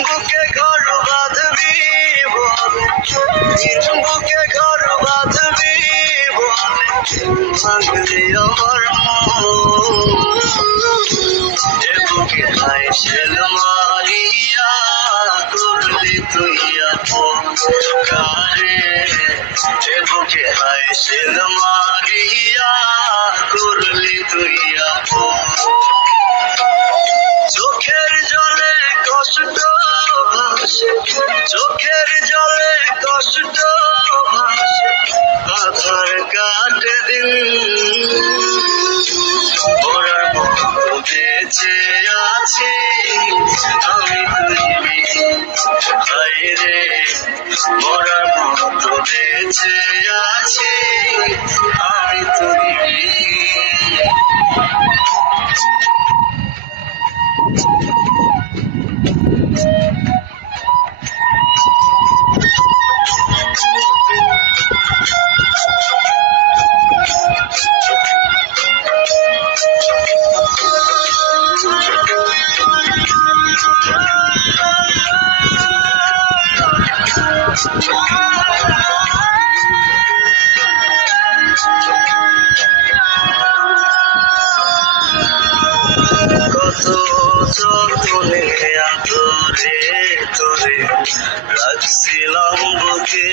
বুকে ঘর বাঁধবি বুকে ঘর বাঁধবি ভাঙলি আমার বুকে হাইসেল মারিয়া করলি তুই কারে বুকে হাইসেল মারিয়া করলি তুই চোখের জলে কষ্ট ভাসে চোখের জলে কষ্ট ভাসে আধার কাটে দিন ওরার মতো বেঁচে আছি আমি তুই হায়রে ওরার মতো বেঁচে আছি আমি তুই কত যতনে আদরে তোরে রাখছিলাম বুকে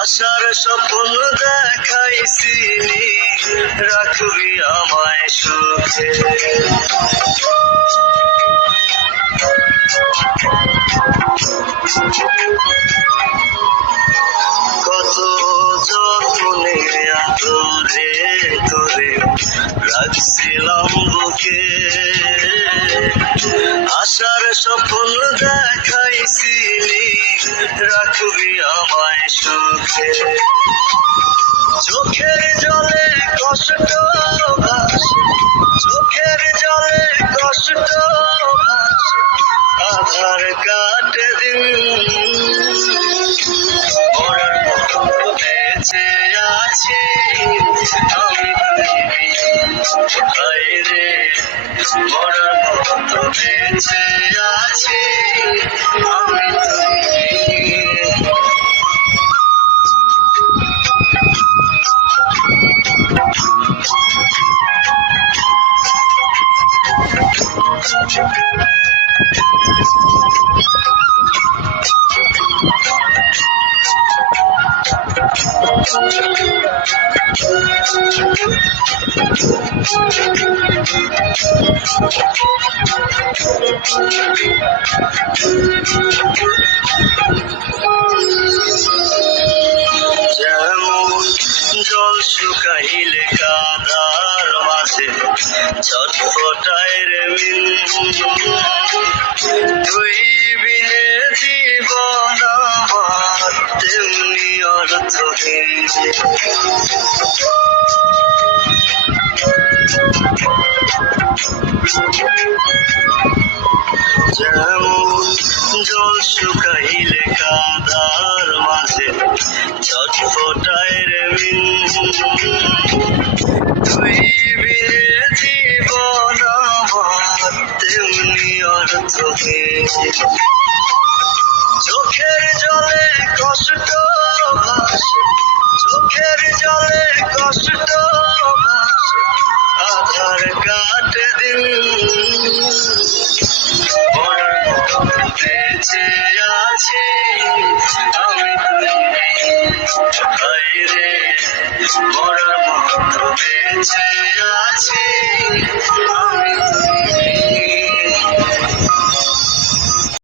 আশার স্বপ্ন দেখাইছিলি রাখবি আমায় সুখে কত যতনে আদরে তোরে রাখছিলাম বুকে আশার স্বপ্ন দেখাইছিলি রাখবি আমায় সুখে চোখের জলে কষ্ট ভাসে চোখের জলে কষ্ট ভাসে আধার কাটে দিন ওরার মতো বেঁচে আছি আমি হায়রে ওরার মতো বেঁচে আছি আমি যেমন জল শুকাইলে কাদার মাঝে ছটফটায় রে মিন তুই বিনে জীবন আমার তেমনি অর্থহীন যেমন জল শুকাইলে কাদার মাঝে ছটফটায় রে মিন তুই বিনে জীবন আমার তেমনি অর্থহীন চোখের জলে কষ্ট ভাসে চোখের জলে কষ্ট ভাসে আধার কাটে দিন ওরার মতো বেঁচে আছি আমি হায়রে ওরার মতো বেঁচে আছি আমি